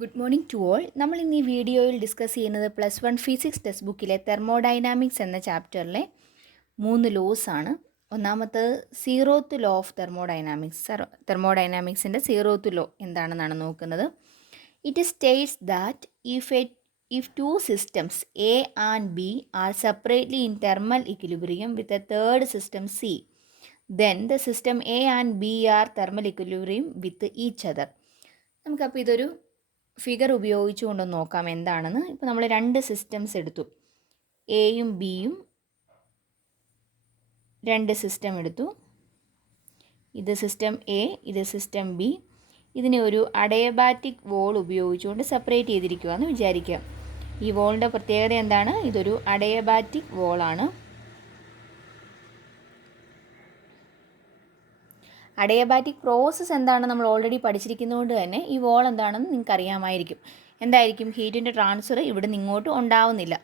Good morning to all. നമ്മൾ ഇന്ന് ഈ വീഡിയോയിൽ ഡിസ്കസ് ചെയ്യുന്നത് +1 ഫിസിക്സ് ടെക്സ്റ്റ് ബുക്കിലെ തെർമോഡൈനാമിക്സ് എന്ന ചാപ്റ്ററിലെ 3 ലോസ് ആണ്. ഒന്നാമത്തത് സീറോത്ത് ലോ ഓഫ് തെർമോഡൈനാമിക്സിൻ്റെ സീറോത്ത് ലോ എന്താണെന്നാണ് നോക്കുന്നത്. It states that if two systems A and B are separately in thermal equilibrium with a third system C, then the system A and B are thermal equilibrium with each other. നമുക്കപ്പോൾ ഇതൊരു figure ഉപയോഗിച്ചുകൊണ്ടൊന്ന് നോക്കാം എന്താണെന്ന്. ഇപ്പോൾ നമ്മൾ രണ്ട് systems എടുത്തു, എയും ബിയും രണ്ട് സിസ്റ്റം എടുത്തു. ഇത് സിസ്റ്റം എ, ഇത് സിസ്റ്റം ബി. ഇതിനെ ഒരു അഡയബാറ്റിക് വോൾ ഉപയോഗിച്ചുകൊണ്ട് സെപ്പറേറ്റ് ചെയ്തിരിക്കുകയെന്ന് വിചാരിക്കുക. ഈ വോളിൻ്റെ പ്രത്യേകത എന്താണ്? ഇതൊരു അഡയബാറ്റിക് വോളാണ്. അഡയബാറ്റിക് പ്രോസസ്സ് എന്താണെന്ന് നമ്മൾ ഓൾറെഡി പഠിച്ചിരിക്കുന്നതുകൊണ്ട് തന്നെ ഈ വോൾ എന്താണെന്ന് നിങ്ങൾക്ക് അറിയാമായിരിക്കും. എന്തായിരിക്കും? ഹീറ്റിൻ്റെ ട്രാൻസ്ഫർ ഇവിടെ നിന്ന് ഇങ്ങോട്ട് ഉണ്ടാവുന്നില്ല.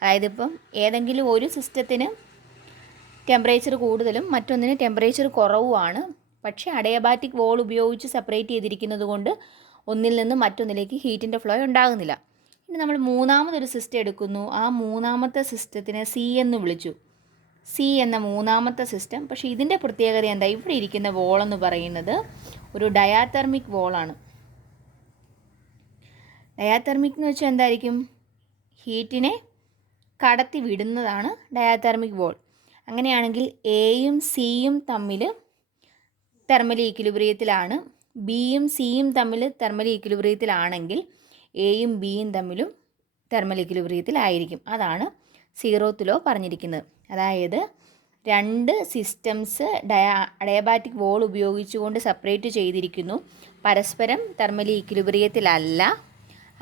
അതായത് ഇപ്പം ഏതെങ്കിലും ഒരു സിസ്റ്റത്തിന് ടെമ്പറേച്ചർ കൂടുതലും മറ്റൊന്നിന് ടെമ്പറേച്ചർ കുറവുമാണ്. പക്ഷേ അഡയബാറ്റിക് വോൾ ഉപയോഗിച്ച് സെപ്പറേറ്റ് ചെയ്തിരിക്കുന്നത് കൊണ്ട് ഒന്നിൽ നിന്ന് മറ്റൊന്നിലേക്ക് ഹീറ്റിൻ്റെ ഫ്ലോ ഉണ്ടാകുന്നില്ല. ഇനി നമ്മൾ മൂന്നാമതൊരു സിസ്റ്റം എടുക്കുന്നു. ആ മൂന്നാമത്തെ സിസ്റ്റത്തിനെ സി എന്ന് വിളിച്ചു. സി എന്ന മൂന്നാമത്തെ സിസ്റ്റം. പക്ഷേ ഇതിൻ്റെ പ്രത്യേകത എന്താ? ഇവിടെ ഇരിക്കുന്ന വോളെന്ന് പറയുന്നത് ഒരു ഡയാതെർമിക് വോളാണ്. ഡയാതെർമിക് എന്ന് വെച്ചാൽ എന്തായിരിക്കും? ഹീറ്റിനെ കടത്തി വിടുന്നതാണ് ഡയാതെർമിക് വോൾ. അങ്ങനെയാണെങ്കിൽ എയും സിയും തമ്മിൽ തെർമൽ ഈക്വിലിബ്രിയത്തിലാണ്. ബിയും സിയും തമ്മിൽ തെർമൽ ഈക്വിലിബ്രിയത്തിലാണെങ്കിൽ എയും ബിയും തമ്മിലും തെർമൽ ഈക്വിലിബ്രിയത്തിലായിരിക്കും. അതാണ് സീറോത്ത് ലോ പറഞ്ഞിരിക്കുന്നത്. അതായത് രണ്ട് സിസ്റ്റംസ് അഡയബാറ്റിക് വോൾ ഉപയോഗിച്ചുകൊണ്ട് സെപ്പറേറ്റ് ചെയ്തിരിക്കുന്നു, പരസ്പരം തെർമൽ ഈക്വിലിബ്രിയത്തിലല്ല.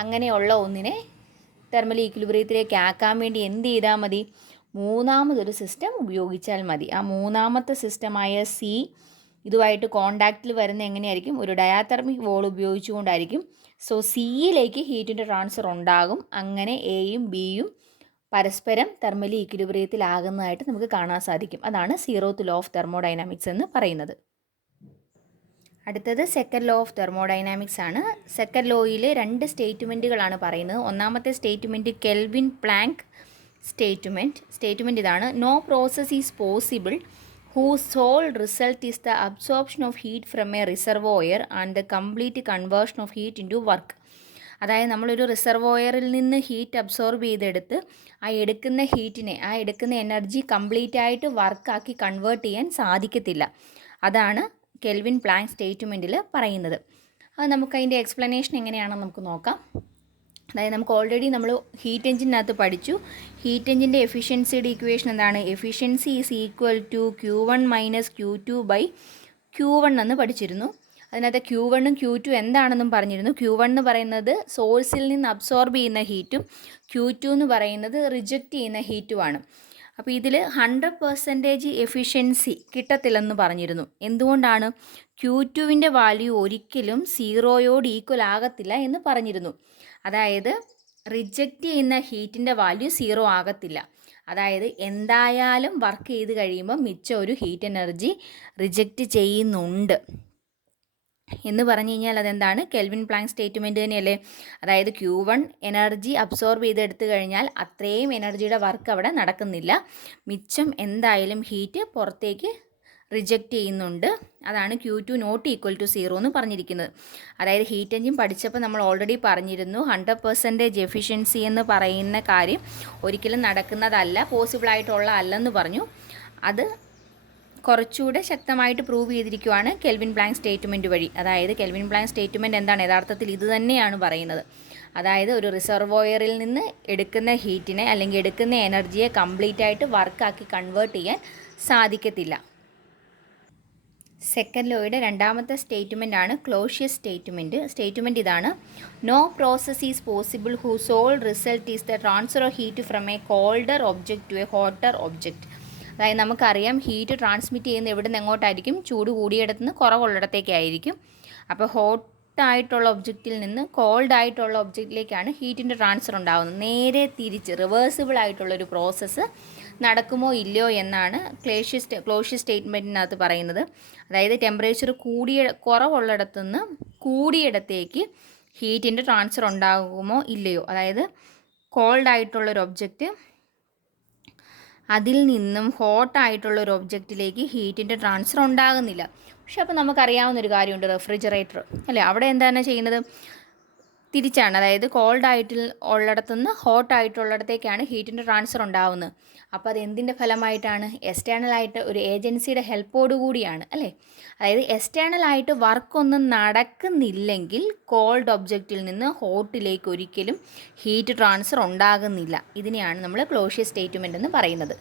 അങ്ങനെയുള്ള ഒന്നിനെ തെർമൽ ഈക്വിലിബ്രിയത്തിലേക്ക് ആക്കാൻ വേണ്ടി എന്ത് ചെയ്താൽ മതി? മൂന്നാമതൊരു സിസ്റ്റം ഉപയോഗിച്ചാൽ മതി. ആ മൂന്നാമത്തെ സിസ്റ്റമായ സി ഇതുമായിട്ട് കോണ്ടാക്റ്റിൽ വരുന്ന എങ്ങനെയായിരിക്കും? ഒരു ഡയാതെർമിക് വോൾ ഉപയോഗിച്ചുകൊണ്ടായിരിക്കും. സോ സിയിലേക്ക് ഹീറ്റിൻ്റെ ട്രാൻസ്ഫർ ഉണ്ടാകും. അങ്ങനെ എയും ബിയും പരസ്പരം തെർമലി ഈക്വിലിബ്രിയത്തിലാകുന്നതായിട്ട് നമുക്ക് കാണാൻ സാധിക്കും. അതാണ് സീറോത്ത് ലോ ഓഫ് തെർമോഡൈനാമിക്സ് എന്ന് പറയുന്നത്. അടുത്തത് സെക്കൻഡ് ലോ ഓഫ് തെർമോഡൈനാമിക്സ് ആണ്. സെക്കൻഡ് ലോയിൽ രണ്ട് സ്റ്റേറ്റ്മെൻറ്റുകളാണ് പറയുന്നത്. ഒന്നാമത്തെ സ്റ്റേറ്റ്മെൻറ്റ് കെൽവിൻ പ്ലാങ്ക് സ്റ്റേറ്റ്മെൻറ്റ് ഇതാണ്: no process is possible whose sole result is the absorption of heat from a reservoir and the complete conversion of heat into work. അതായത് നമ്മളൊരു റിസർവോയറിൽ നിന്ന് ഹീറ്റ് അബ്സോർബ് ചെയ്തെടുത്ത് ആ എടുക്കുന്ന എനർജി കംപ്ലീറ്റ് ആയിട്ട് വർക്കാക്കി convert ചെയ്യാൻ സാധിക്കത്തില്ല. അതാണ് കെൽവിൻ പ്ലാങ്ക് സ്റ്റേറ്റ്മെൻറ്റിൽ പറയുന്നത്. അത് നമുക്ക് അതിൻ്റെ എക്സ്പ്ലനേഷൻ എങ്ങനെയാണെന്ന് നമുക്ക് നോക്കാം. അതായത് നമുക്ക് ഓൾറെഡി നമ്മൾ ഹീറ്റ് എഞ്ചിനകത്ത് പഠിച്ചു. ഹീറ്റ് എഞ്ചിൻ്റെ എഫിഷ്യൻസിയുടെ ഇക്വേഷൻ എന്താണ്? Efficiency is equal to Q1 minus Q2 by Q1 എന്ന് പഠിച്ചിരുന്നു. അതിനകത്ത് Q1ഉം Q2 എന്താണെന്നും പറഞ്ഞിരുന്നു. Q1 എന്ന് പറയുന്നത് സോഴ്സിൽ നിന്ന് അബ്സോർബ് ചെയ്യുന്ന ഹീറ്റും Q2 എന്ന് പറയുന്നത് റിജക്റ്റ് ചെയ്യുന്ന ഹീറ്റുമാണ്. അപ്പോൾ ഇതിൽ 100% എഫിഷ്യൻസി കിട്ടത്തില്ലെന്ന് പറഞ്ഞിരുന്നു. എന്തുകൊണ്ടാണ്? Q2വിൻ്റെ വാല്യൂ ഒരിക്കലും സീറോയോട് ഈക്വൽ ആകത്തില്ല എന്ന് പറഞ്ഞിരുന്നു. അതായത് റിജക്റ്റ് ചെയ്യുന്ന ഹീറ്റിൻ്റെ വാല്യൂ സീറോ ആകത്തില്ല. അതായത് എന്തായാലും വർക്ക് ചെയ്ത് കഴിയുമ്പോൾ മിച്ചം ഒരു ഹീറ്റ് എനർജി റിജക്റ്റ് ചെയ്യുന്നുണ്ട് എന്ന് പറഞ്ഞു കഴിഞ്ഞാൽ അതെന്താണ്? കെൽവിൻ പ്ലാങ്ക് സ്റ്റേറ്റ്മെൻറ്റ് തന്നെയല്ലേ? അതായത് Q1 എനർജി അബ്സോർബ് ചെയ്തെടുത്തു കഴിഞ്ഞാൽ അത്രയും എനർജിയുടെ വർക്ക് അവിടെ നടക്കുന്നില്ല. മിച്ചം എന്തായാലും ഹീറ്റ് പുറത്തേക്ക് റിജക്റ്റ് ചെയ്യുന്നുണ്ട്. അതാണ് Q2 not equal to zero എന്ന് പറഞ്ഞിരിക്കുന്നത്. അതായത് ഹീറ്റ് എഞ്ചിൻ പഠിച്ചപ്പോൾ നമ്മൾ ഓൾറെഡി പറഞ്ഞിരുന്നു 100% എഫിഷ്യൻസി എന്ന് പറയുന്ന കാര്യം ഒരിക്കലും നടക്കുന്നതല്ല, പോസിബിളായിട്ടുള്ള അല്ലെന്ന് പറഞ്ഞു. അത് കുറച്ചുകൂടെ ശക്തമായിട്ട് പ്രൂവ് ചെയ്തിരിക്കുകയാണ് കെൽവിൻ പ്ലാങ്ക് സ്റ്റേറ്റ്മെൻറ്റ് വഴി. അതായത് കെൽവിൻ പ്ലാങ്ക് സ്റ്റേറ്റ്മെൻറ്റ് എന്താണ്? യഥാർത്ഥത്തിൽ ഇത് തന്നെയാണ് പറയുന്നത്. അതായത് ഒരു റിസർവോയറിൽ നിന്ന് എടുക്കുന്ന ഹീറ്റിനെ അല്ലെങ്കിൽ എടുക്കുന്ന എനർജിയെ കംപ്ലീറ്റ് ആയിട്ട് വർക്കാക്കി കൺവേർട്ട് ചെയ്യാൻ സാധിക്കത്തില്ല. സെക്കൻഡ് ലോയുടെ രണ്ടാമത്തെ സ്റ്റേറ്റ്മെൻ്റ് ആണ് ക്ലോഷ്യസ് സ്റ്റേറ്റ്മെൻറ്റ് ഇതാണ്: no process is possible who sole result is the transfer of heat from a colder object to a hotter object. അതായത് നമുക്കറിയാം ഹീറ്റ് ട്രാൻസ്മിറ്റ് ചെയ്യുന്ന എവിടെ നിന്ന് എങ്ങോട്ടായിരിക്കും? ചൂട് കൂടിയിടത്ത് നിന്ന് കുറവുള്ളിടത്തേക്കായിരിക്കും. അപ്പോൾ ഹോട്ടായിട്ടുള്ള ഒബ്ജക്റ്റിൽ നിന്ന് കോൾഡ് ആയിട്ടുള്ള ഒബ്ജക്റ്റിലേക്കാണ് ഹീറ്റിൻ്റെ ട്രാൻസ്ഫർ ഉണ്ടാകുന്നത്. നേരെ തിരിച്ച് റിവേഴ്സിബിൾ ആയിട്ടുള്ളൊരു പ്രോസസ്സ് നടക്കുമോ ഇല്ലയോ എന്നാണ് ക്ലോഷ്യസ് സ്റ്റേറ്റ്മെൻറ്റിനകത്ത് പറയുന്നത്. അതായത് ടെമ്പറേച്ചർ കുറവുള്ളിടത്തുനിന്ന് കൂടിയിടത്തേക്ക് ഹീറ്റിൻ്റെ ട്രാൻസ്ഫർ ഉണ്ടാകുമോ ഇല്ലയോ. അതായത് കോൾഡ് ആയിട്ടുള്ളൊരു ഒബ്ജക്റ്റ് അതിൽ നിന്നും ഹോട്ടായിട്ടുള്ളൊരു ഒബ്ജക്റ്റിലേക്ക് ഹീറ്റിൻ്റെ ട്രാൻസ്ഫർ ഉണ്ടാകുന്നില്ല. പക്ഷെ അപ്പോൾ നമുക്കറിയാവുന്നൊരു കാര്യമുണ്ട്, റെഫ്രിജറേറ്റർ അല്ലേ, അവിടെ എന്താണ് ചെയ്യുന്നത്, തിരിച്ചാണ്. അതായത് കോൾഡ് ആയിട്ട് ഉള്ളിടത്തുനിന്ന് ഹോട്ടായിട്ടുള്ളിടത്തേക്കാണ് ഹീറ്റിൻ്റെ ട്രാൻസ്ഫർ ഉണ്ടാകുന്നത്. അപ്പോൾ അത് എന്തിൻ്റെ ഫലമായിട്ടാണ്, എക്സ്റ്റേണലായിട്ട് ഒരു ഏജൻസിയുടെ ഹെൽപ്പോടു കൂടിയാണ് അല്ലേ. അതായത് എക്സ്റ്റേണലായിട്ട് വർക്കൊന്നും നടക്കുന്നില്ലെങ്കിൽ കോൾഡ് ഒബ്ജക്റ്റിൽ നിന്ന് ഹോട്ടിലേക്ക് ഒരിക്കലും ഹീറ്റ് ട്രാൻസ്ഫർ ഉണ്ടാകുന്നില്ല. ഇതിനെയാണ് നമ്മൾ ക്ലോഷ്യസ് സ്റ്റേറ്റ്മെൻ്റ് എന്ന് പറയുന്നത്.